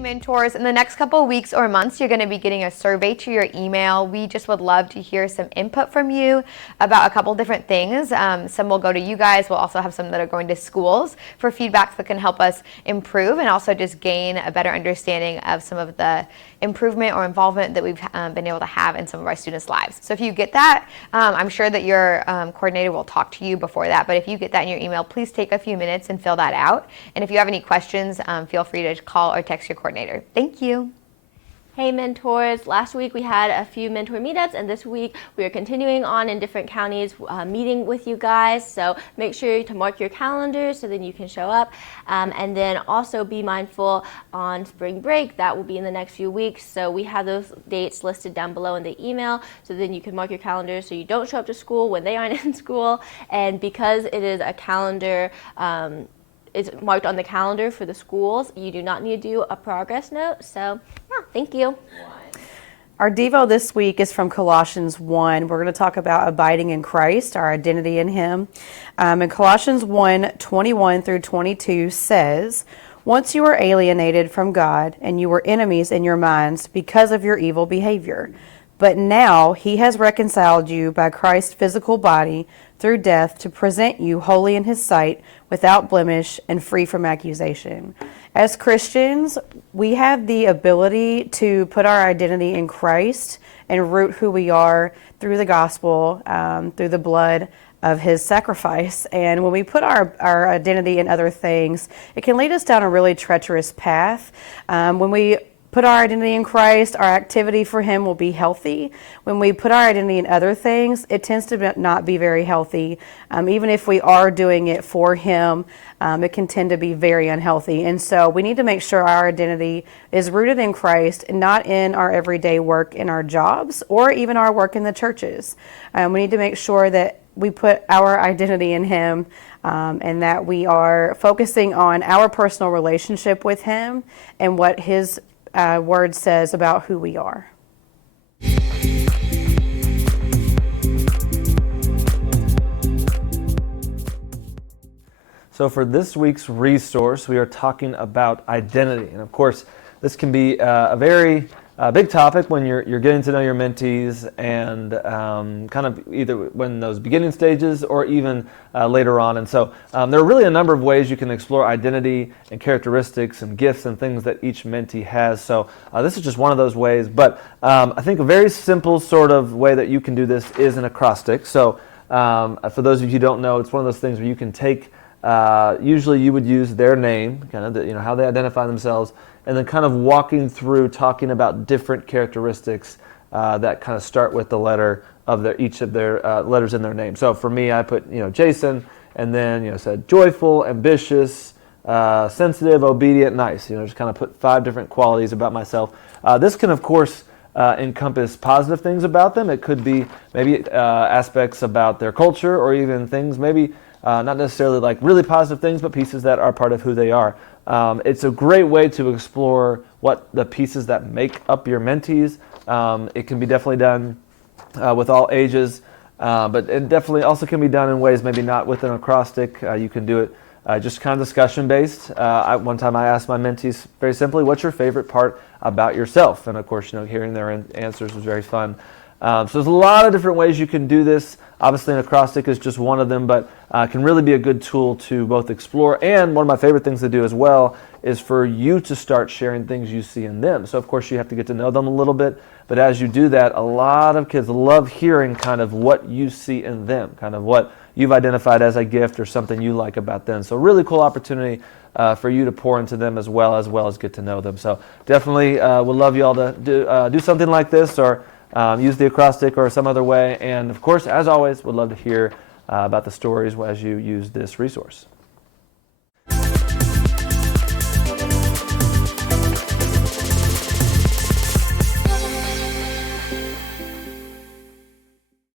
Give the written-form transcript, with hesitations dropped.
Mentors, in the next couple of weeks or months, you're going to be getting a survey to your email. We just would love to hear some input from you about a couple different things. Some will go to you guys. We'll also have some that are going to schools for feedback that can help us improve and also just gain a better understanding of some of the improvement or involvement that we've been able to have in some of our students' lives. So if you get that, I'm sure that your coordinator will talk to you before that, but if you get that in your email, please take a few minutes and fill that out. And if you have any questions, feel free to call or text your coordinator. Thank you. Hey mentors, last week we had a few mentor meetups, and this week we are continuing on in different counties meeting with you guys, so make sure to mark your calendars so then you can show up, and then also be mindful on spring break. That will be in the next few weeks, so we have those dates listed down below in the email, so then you can mark your calendars so you don't show up to school when they aren't in school. And because it is a calendar, is marked on the calendar for the schools, you do not need to do a progress note. So yeah, thank you. Our Devo this week is from Colossians 1. We're going to talk about abiding in Christ, our identity in Him. And Colossians 1:21 through 22 says, "Once you were alienated from God and you were enemies in your minds because of your evil behavior. But now He has reconciled you by Christ's physical body through death to present you holy in His sight, without blemish and free from accusation." As Christians, we have the ability to put our identity in Christ and root who we are through the gospel, through the blood of His sacrifice. And when we put our identity in other things, it can lead us down a really treacherous path. When we put our identity in Christ, our activity for Him will be healthy. When we put our identity in other things, it tends to not be very healthy. Even if we are doing it for Him, it can tend to be very unhealthy. And so we need to make sure our identity is rooted in Christ and not in our everyday work in our jobs or even our work in the churches. We need to make sure that we put our identity in Him, and that we are focusing on our personal relationship with Him and what His word says about who we are. So for this week's resource, we are talking about identity. And of course, this can be a very big topic when you're getting to know your mentees, and kind of either when those beginning stages or even later on. And so there are really a number of ways you can explore identity and characteristics and gifts and things that each mentee has. So this is just one of those ways. But I think a very simple sort of way that you can do this is an acrostic. So for those of you who don't know, it's one of those things where you can take, usually you would use their name, kind of how they identify themselves, and then kind of walking through talking about different characteristics that kind of start with the letter of each of their letters in their name. So for me, I put Jason, and then said joyful, ambitious, sensitive, obedient, nice. Just kind of put 5 different qualities about myself. This can of course encompass positive things about them. It could be maybe aspects about their culture, or even things maybe not necessarily like really positive things, but pieces that are part of who they are. It's a great way to explore what the pieces that make up your mentees. It can be definitely done with all ages, but it definitely also can be done in ways maybe not with an acrostic. You can do it just kind of discussion based. One time I asked my mentees very simply, "What's your favorite part about yourself?" And of course, hearing their answers was very fun. So there's a lot of different ways you can do this. Obviously, an acrostic is just one of them, but can really be a good tool to both explore. And one of my favorite things to do as well is for you to start sharing things you see in them. So of course, you have to get to know them a little bit. But as you do that, a lot of kids love hearing kind of what you see in them, kind of what you've identified as a gift or something you like about them. So really cool opportunity for you to pour into them as well as get to know them. So definitely would love you all to do something like this, or use the acrostic or some other way. And of course, as always, would love to hear about the stories as you use this resource.